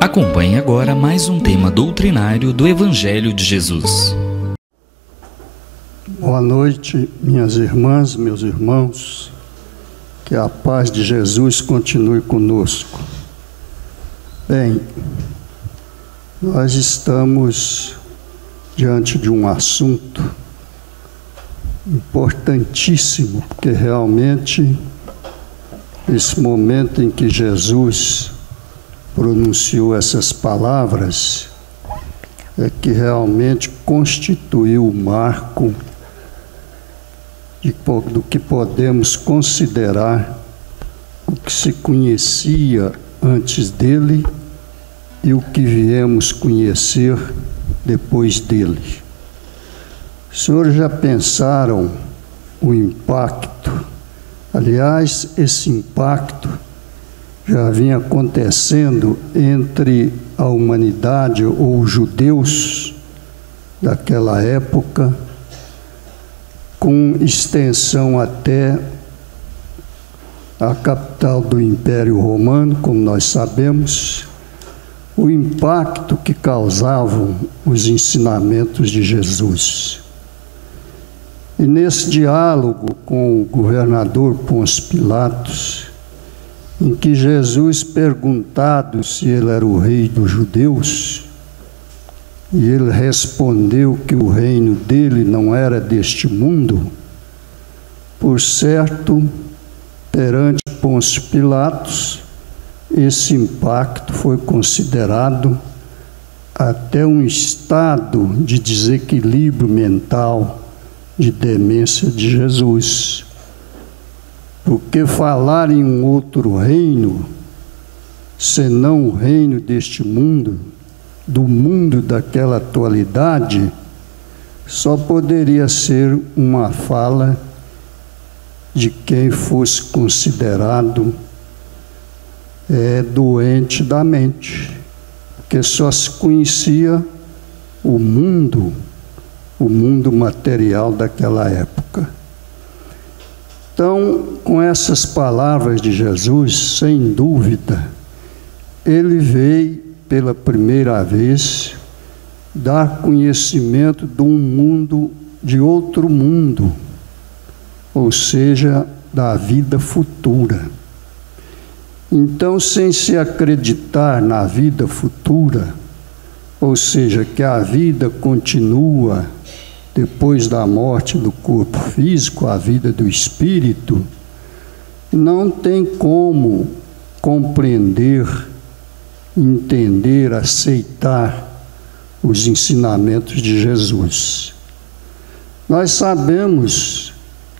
Acompanhe agora mais um tema doutrinário do Evangelho de Jesus. Boa noite, minhas irmãs, meus irmãos. Que a paz de Jesus continue conosco. Bem, nós estamos diante de um assunto importantíssimo, porque realmente esse momento em que Jesus pronunciou essas palavras é que realmente constituiu o marco do que podemos considerar o que se conhecia antes dele e o que viemos conhecer depois dele. Os senhores já pensaram o impacto? Aliás, esse impacto já vinha acontecendo entre a humanidade ou os judeus daquela época, com extensão até a capital do Império Romano, como nós sabemos, o impacto que causavam os ensinamentos de Jesus. E nesse diálogo com o governador Pôncio Pilatos, em que Jesus, perguntado se ele era o rei dos judeus, e ele respondeu que o reino dele não era deste mundo, por certo, perante Pôncio Pilatos, esse impacto foi considerado até um estado de desequilíbrio mental, de demência de Jesus. Porque falar em um outro reino, senão o reino deste mundo, do mundo daquela atualidade, só poderia ser uma fala de quem fosse considerado doente da mente, porque só se conhecia o mundo material daquela época. Então, com essas palavras de Jesus, sem dúvida, ele veio pela primeira vez dar conhecimento de um mundo, de outro mundo, ou seja, da vida futura. Então, sem se acreditar na vida futura, ou seja, que a vida continua depois da morte do corpo físico, a vida do espírito, não tem como compreender, entender, aceitar os ensinamentos de Jesus. Nós sabemos,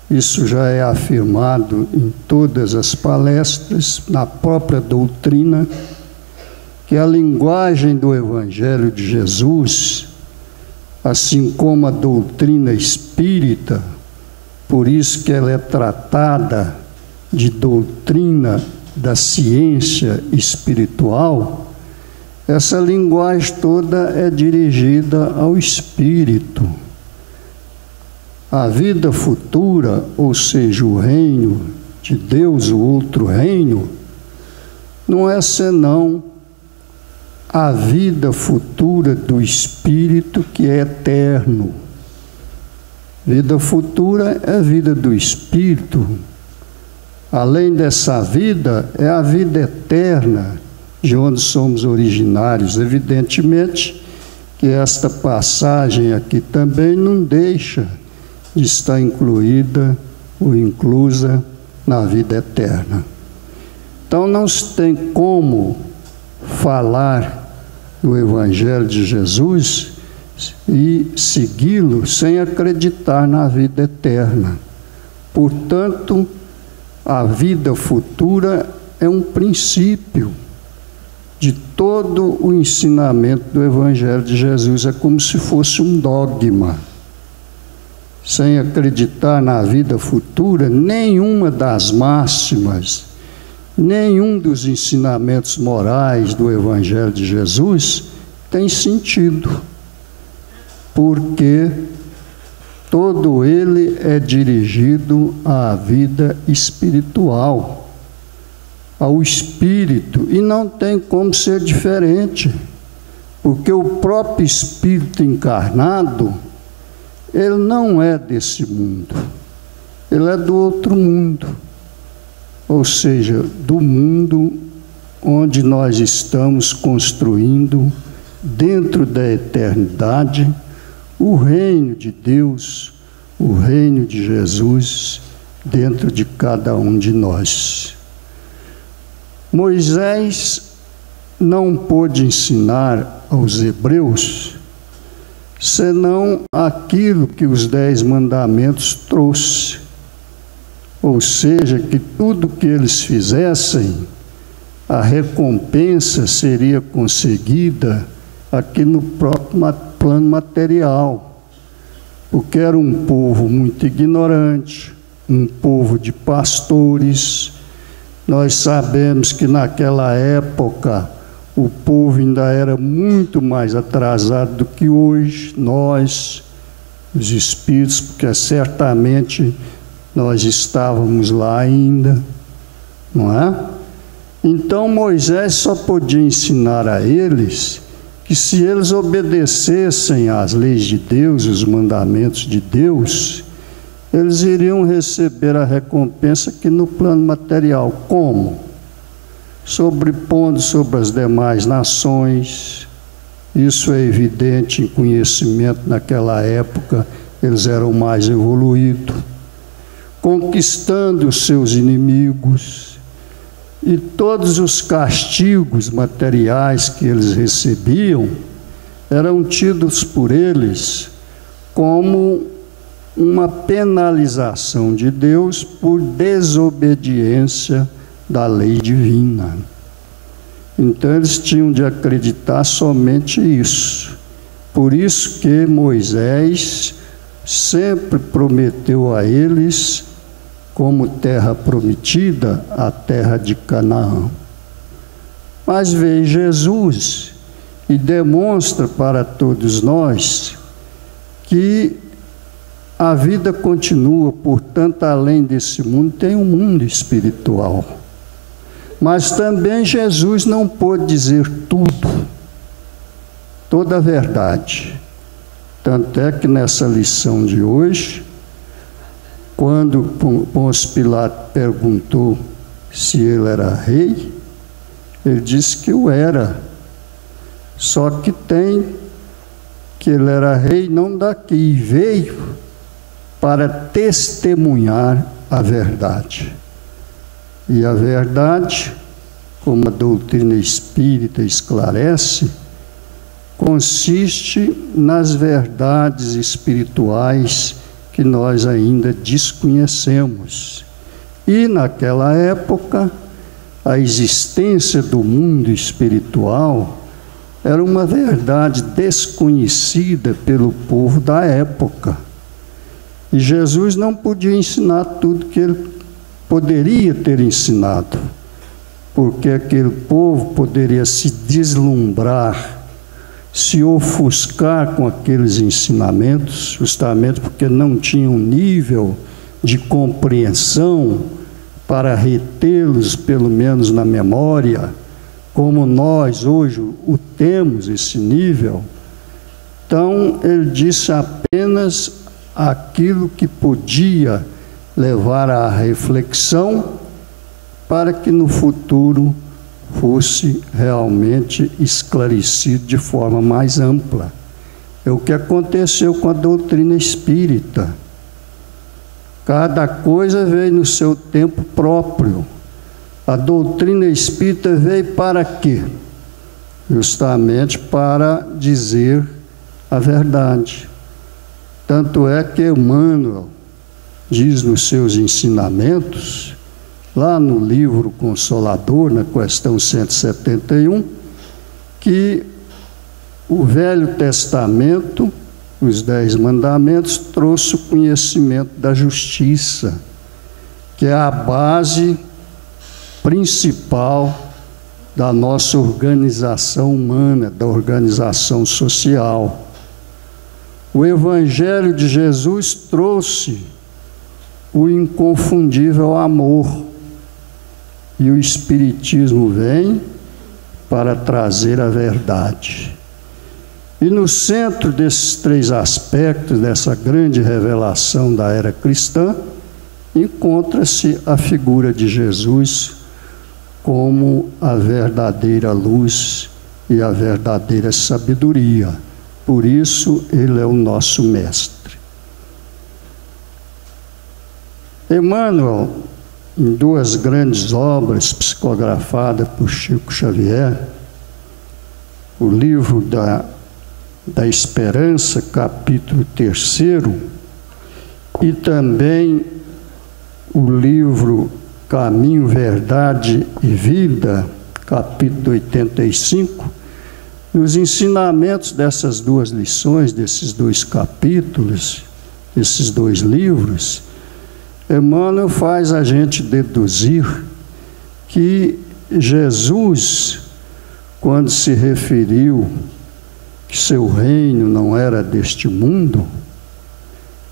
isso já é afirmado em todas as palestras, na própria doutrina, que a linguagem do Evangelho de Jesus, assim como a doutrina espírita, por isso que ela é tratada de doutrina da ciência espiritual, essa linguagem toda é dirigida ao espírito. A vida futura, ou seja, o reino de Deus, o outro reino, não é senão a vida futura do espírito que é eterno. Vida futura é a vida do espírito. Além dessa vida, é a vida eterna, de onde somos originários. Evidentemente que esta passagem aqui também não deixa de estar incluída ou inclusa na vida eterna. Então não se tem como falar do Evangelho de Jesus e segui-lo sem acreditar na vida eterna. Portanto, a vida futura é um princípio de todo o ensinamento do Evangelho de Jesus. É como se fosse um dogma. Sem acreditar na vida futura, nenhuma das máximas, nenhum dos ensinamentos morais do Evangelho de Jesus tem sentido, porque todo ele é dirigido à vida espiritual. ao Espírito, e não tem como ser diferente, porque o próprio Espírito encarnado, ele não é desse mundo, ele é do outro mundo, ou seja, do mundo onde nós estamos construindo, dentro da eternidade, o reino de Deus, o reino de Jesus, dentro de cada um de nós. Moisés não pôde ensinar aos hebreus senão aquilo que os 10 mandamentos trouxe, ou seja, que tudo que eles fizessem, a recompensa seria conseguida aqui no próprio plano material, porque era um povo muito ignorante, um povo de pastores. Nós sabemos que naquela época o povo ainda era muito mais atrasado do que hoje, nós, os espíritos, porque certamente nós estávamos lá ainda, não é? Então Moisés só podia ensinar a eles que se eles obedecessem às leis de Deus, os mandamentos de Deus, eles iriam receber a recompensa aqui no plano material. Como? Sobrepondo sobre as demais nações. Isso é evidente em conhecimento naquela época, eles eram mais evoluídos. Conquistando os seus inimigos. E todos os castigos materiais que eles recebiam eram tidos por eles como uma penalização de Deus por desobediência da lei divina. Então eles tinham de acreditar somente isso. Por isso que Moisés sempre prometeu a eles, como terra prometida, a terra de Canaã. Mas veio Jesus e demonstra para todos nós que a vida continua, portanto, além desse mundo, tem um mundo espiritual. Mas também Jesus não pôde dizer tudo, toda a verdade. Tanto é que nessa lição de hoje, quando Pôncio Pilatos perguntou se ele era rei, ele disse que o era. Só que que ele era rei não daqui, veio para testemunhar a verdade. E a verdade, como a doutrina espírita esclarece, consiste nas verdades espirituais que nós ainda desconhecemos. E naquela época, a existência do mundo espiritual era uma verdade desconhecida pelo povo da época. E Jesus não podia ensinar tudo que ele poderia ter ensinado, porque aquele povo poderia se deslumbrar, se ofuscar com aqueles ensinamentos, justamente porque não tinham nível de compreensão para retê-los, pelo menos na memória, como nós hoje o temos, esse nível. Então, ele disse apenas aquilo que podia levar à reflexão para que no futuro fosse realmente esclarecido de forma mais ampla. É o que aconteceu com a doutrina espírita. Cada coisa veio no seu tempo próprio. A doutrina espírita veio para quê? Justamente para dizer a verdade. Tanto é que Emmanuel diz nos seus ensinamentos, lá no livro Consolador, na questão 171, que o Velho Testamento, os 10 mandamentos, trouxe o conhecimento da justiça, que é a base principal da nossa organização humana, da organização social. O Evangelho de Jesus trouxe o inconfundível amor, e o Espiritismo vem para trazer a verdade. E no centro desses três aspectos, dessa grande revelação da era cristã, encontra-se a figura de Jesus como a verdadeira luz e a verdadeira sabedoria. Por isso, ele é o nosso mestre. Emmanuel, em duas grandes obras psicografadas por Chico Xavier, o livro da Esperança, capítulo 3, e também o livro Caminho, Verdade e Vida, capítulo 85, os ensinamentos dessas duas lições, desses dois capítulos, desses dois livros, Emmanuel faz a gente deduzir que Jesus, quando se referiu que seu reino não era deste mundo,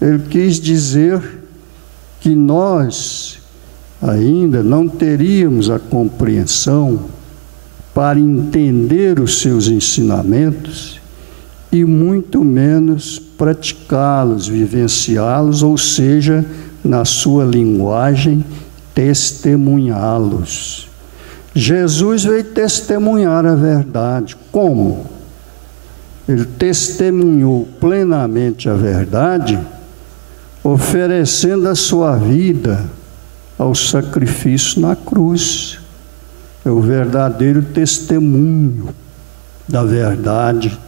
ele quis dizer que nós ainda não teríamos a compreensão para entender os seus ensinamentos e muito menos praticá-los, vivenciá-los, ou seja, na sua linguagem, testemunhá-los. Jesus veio testemunhar a verdade. Como? Ele testemunhou plenamente a verdade, oferecendo a sua vida ao sacrifício na cruz. É o verdadeiro testemunho da verdade,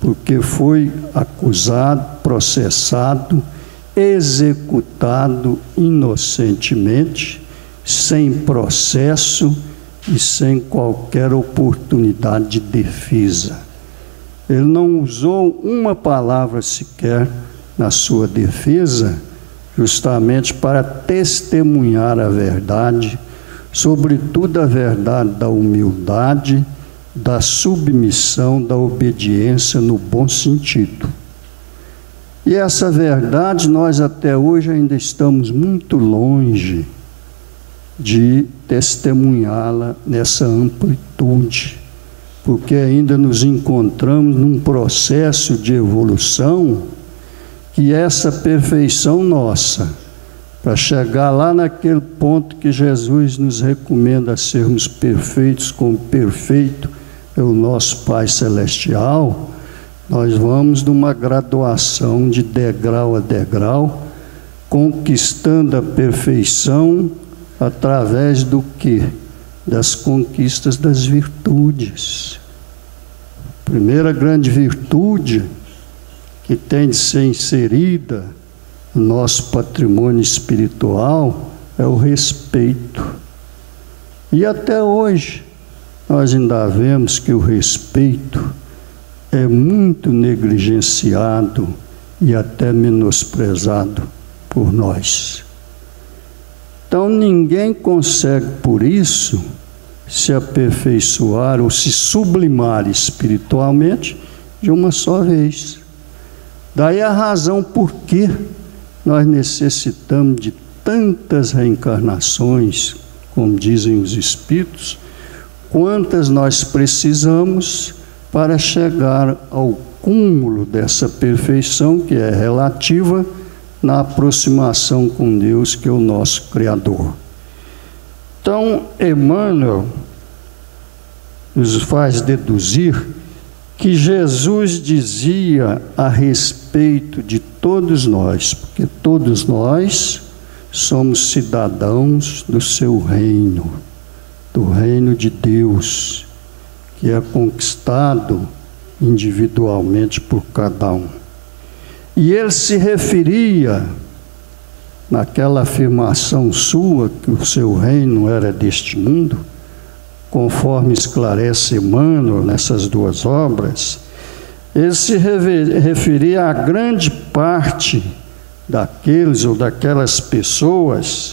porque foi acusado, processado, executado inocentemente, sem processo e sem qualquer oportunidade de defesa. Ele não usou uma palavra sequer na sua defesa, justamente para testemunhar a verdade, sobretudo a verdade da humildade, da submissão, da obediência no bom sentido. E essa verdade nós até hoje ainda estamos muito longe de testemunhá-la nessa amplitude, porque ainda nos encontramos num processo de evolução que essa perfeição nossa, para chegar lá naquele ponto que Jesus nos recomenda a sermos perfeitos, como perfeito é o nosso Pai Celestial, nós vamos numa graduação de degrau a degrau, conquistando a perfeição através do quê? Das conquistas das virtudes. A primeira grande virtude que tem de ser inserida no nosso patrimônio espiritual é o respeito. E até hoje nós ainda vemos que o respeito é muito negligenciado e até menosprezado por nós. Então ninguém consegue, por isso, se aperfeiçoar ou se sublimar espiritualmente de uma só vez. Daí a razão por que nós necessitamos de tantas reencarnações, como dizem os Espíritos, quantas nós precisamos para chegar ao cúmulo dessa perfeição que é relativa na aproximação com Deus, que é o nosso Criador. Então, Emmanuel nos faz deduzir que Jesus dizia a respeito de todos nós, porque todos nós somos cidadãos do seu reino, do reino de Deus, que é conquistado individualmente por cada um. E ele se referia, naquela afirmação sua, que o seu reino era deste mundo, conforme esclarece Emmanuel nessas duas obras, ele se referia a grande parte daqueles ou daquelas pessoas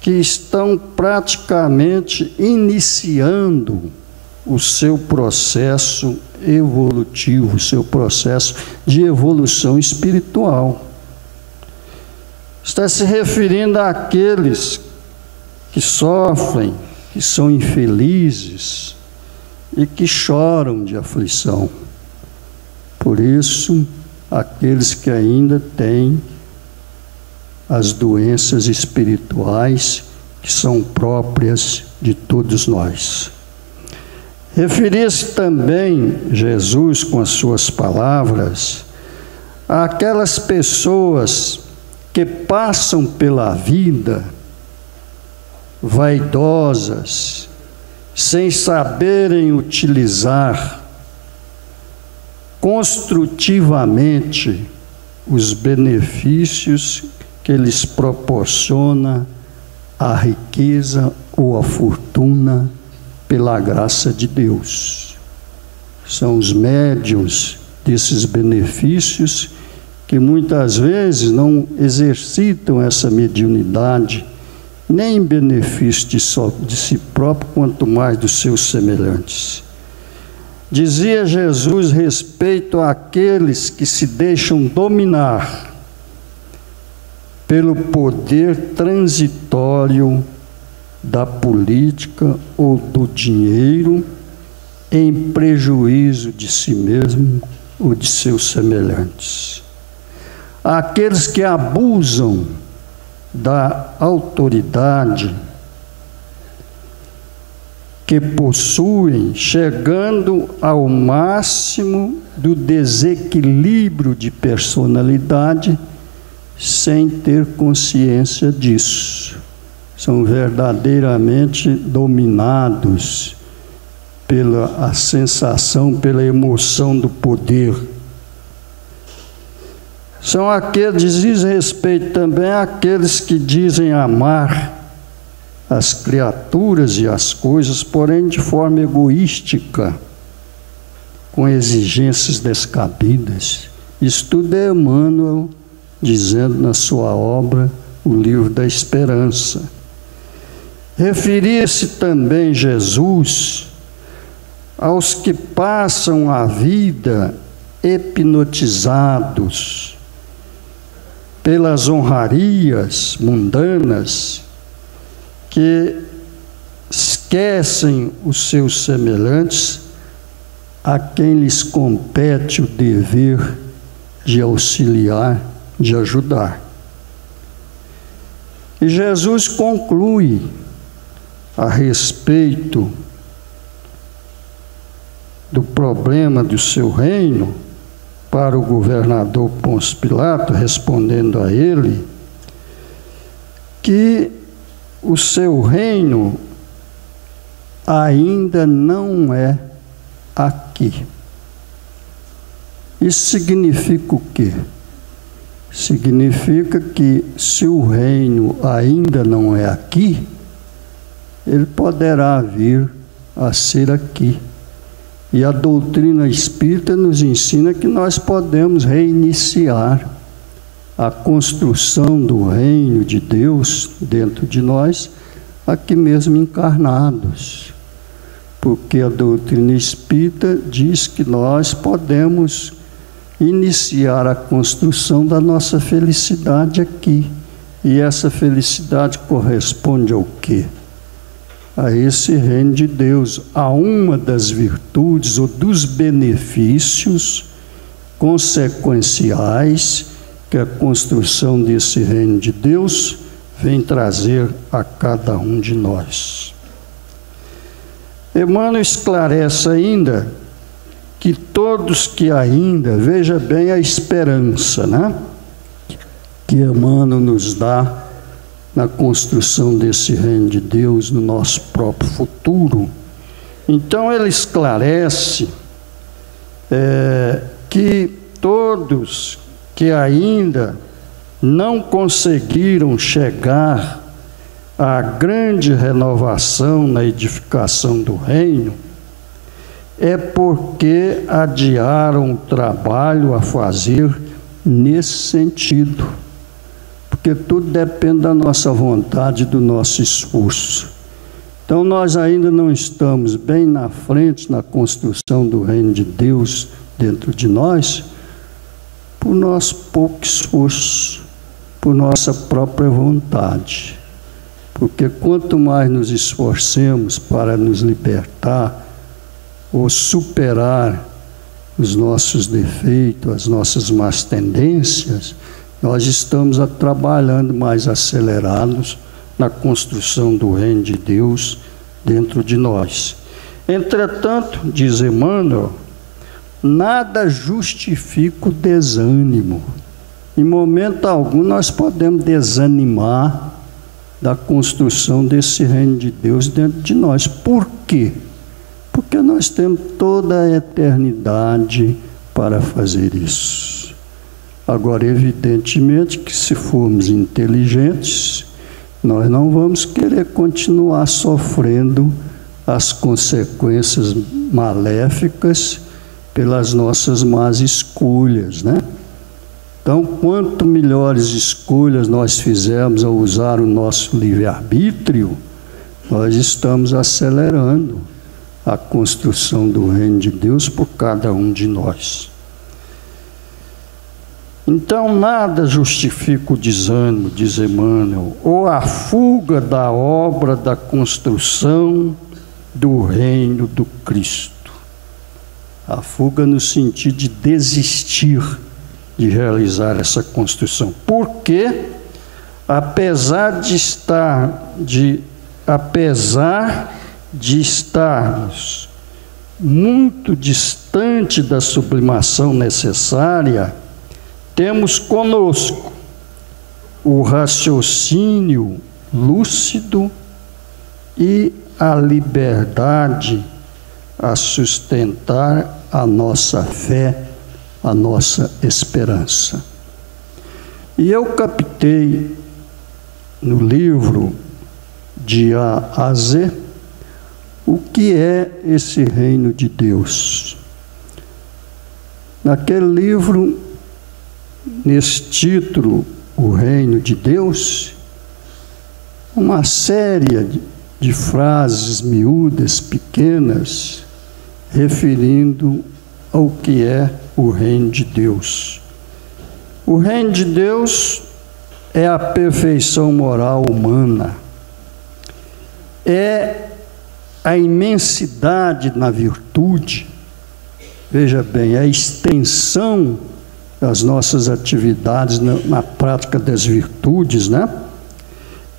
que estão praticamente iniciando o seu processo evolutivo, o seu processo de evolução espiritual. Está se referindo àqueles que sofrem, que são infelizes e que choram de aflição. Por isso, aqueles que ainda têm as doenças espirituais que são próprias de todos nós. Referia-se também Jesus, com as suas palavras, àquelas pessoas que passam pela vida vaidosas, sem saberem utilizar construtivamente os benefícios que lhes proporciona a riqueza ou a fortuna pela graça de Deus. São os médiuns desses benefícios que muitas vezes não exercitam essa mediunidade, nem em benefício de si próprio, quanto mais dos seus semelhantes. Dizia Jesus respeito àqueles que se deixam dominar pelo poder transitório da política ou do dinheiro, em prejuízo de si mesmo ou de seus semelhantes. Aqueles que abusam da autoridade que possuem, chegando ao máximo do desequilíbrio de personalidade, sem ter consciência disso. São verdadeiramente dominados pela a sensação, pela emoção do poder. São aqueles, diz respeito também àqueles que dizem amar as criaturas e as coisas, porém de forma egoística, com exigências descabidas. Isso tudo é Emmanuel dizendo na sua obra, O Livro da Esperança. Referia-se também Jesus aos que passam a vida hipnotizados pelas honrarias mundanas, que esquecem os seus semelhantes, a quem lhes compete o dever de auxiliar, de ajudar. E Jesus conclui a respeito do problema do seu reino para o governador Pôncio Pilato, respondendo a ele que o seu reino ainda não é aqui. Isso significa o quê? Significa que se o reino ainda não é aqui, ele poderá vir a ser aqui. E a doutrina espírita nos ensina que nós podemos reiniciar a construção do reino de Deus dentro de nós, aqui mesmo encarnados. Porque a doutrina espírita diz que nós podemos iniciar a construção da nossa felicidade aqui. E essa felicidade corresponde ao quê? A esse reino de Deus, a uma das virtudes ou dos benefícios consequenciais que a construção desse reino de Deus vem trazer a cada um de nós. Emmanuel esclarece ainda que todos que ainda, veja bem a esperança, né? Que Emmanuel nos dá na construção desse reino de Deus, no nosso próprio futuro. Então ele esclarece que todos que ainda não conseguiram chegar à grande renovação na edificação do reino, é porque adiaram o trabalho a fazer nesse sentido. Porque tudo depende da nossa vontade, do nosso esforço. Então nós ainda não estamos bem na frente na construção do reino de Deus dentro de nós, por nosso pouco esforço, por nossa própria vontade. Porque quanto mais nos esforcemos para nos libertar ou superar os nossos defeitos, as nossas más tendências, nós estamos trabalhando mais acelerados na construção do reino de Deus dentro de nós. Entretanto, diz Emmanuel, nada justifica o desânimo. Em momento algum nós podemos desanimar da construção desse reino de Deus dentro de nós. Por quê? Porque nós temos toda a eternidade para fazer isso. Agora, evidentemente que se formos inteligentes, nós não vamos querer continuar sofrendo as consequências maléficas pelas nossas más escolhas, né? Então, quanto melhores escolhas nós fizermos ao usar o nosso livre-arbítrio, nós estamos acelerando a construção do reino de Deus por cada um de nós. Então, nada justifica o desânimo, diz Emmanuel, ou a fuga da obra da construção do reino do Cristo. A fuga no sentido de desistir de realizar essa construção. Porque, apesar de estarmos muito distante da sublimação necessária, temos conosco o raciocínio lúcido e a liberdade a sustentar a nossa fé, a nossa esperança. E eu captei no livro de A a Z o que é esse reino de Deus. Naquele livro, nesse título, O Reino de Deus, uma série de frases miúdas, pequenas, referindo ao que é o reino de Deus. O reino de Deus é a perfeição moral humana, é a imensidade na virtude, veja bem, a extensão das nossas atividades na prática das virtudes, né?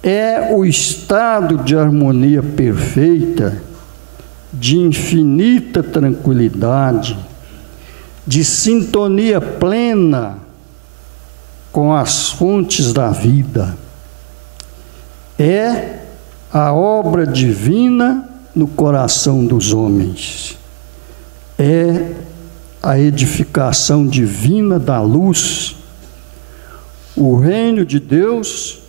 É o estado de harmonia perfeita, de infinita tranquilidade, de sintonia plena com as fontes da vida. É a obra divina no coração dos homens. É a edificação divina da luz. O reino de Deus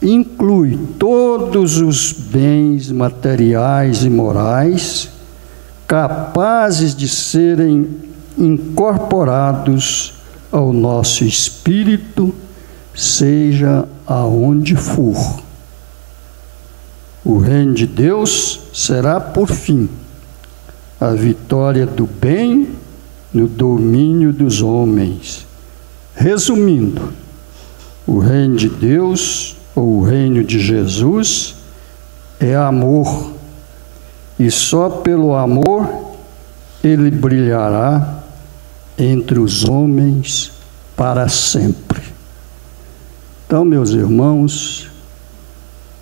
inclui todos os bens materiais e morais capazes de serem incorporados ao nosso espírito, seja aonde for. O reino de Deus será, por fim, a vitória do bem no domínio dos homens. Resumindo, o reino de Deus, ou o reino de Jesus, é amor, e só pelo amor ele brilhará entre os homens para sempre. Então, meus irmãos,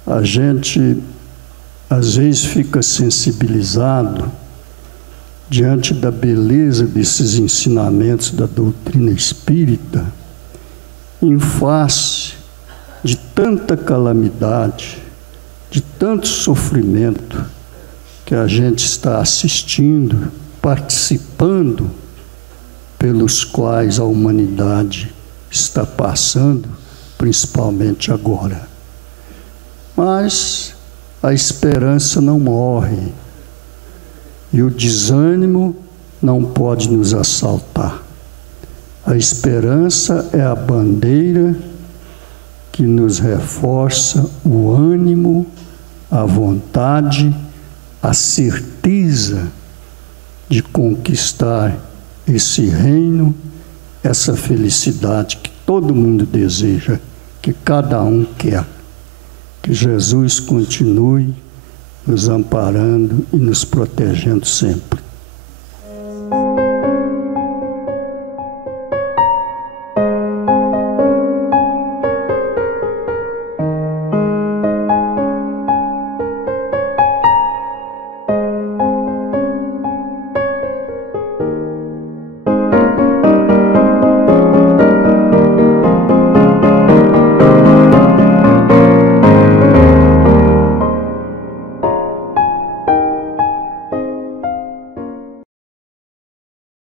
a gente às vezes fica sensibilizado diante da beleza desses ensinamentos da doutrina espírita, em face de tanta calamidade, de tanto sofrimento que a gente está assistindo, participando, pelos quais a humanidade está passando, principalmente agora. Mas a esperança não morre, e o desânimo não pode nos assaltar. A esperança é a bandeira que nos reforça o ânimo, a vontade, a certeza de conquistar esse reino, essa felicidade que todo mundo deseja, que cada um quer. Que Jesus continue nos amparando e nos protegendo sempre.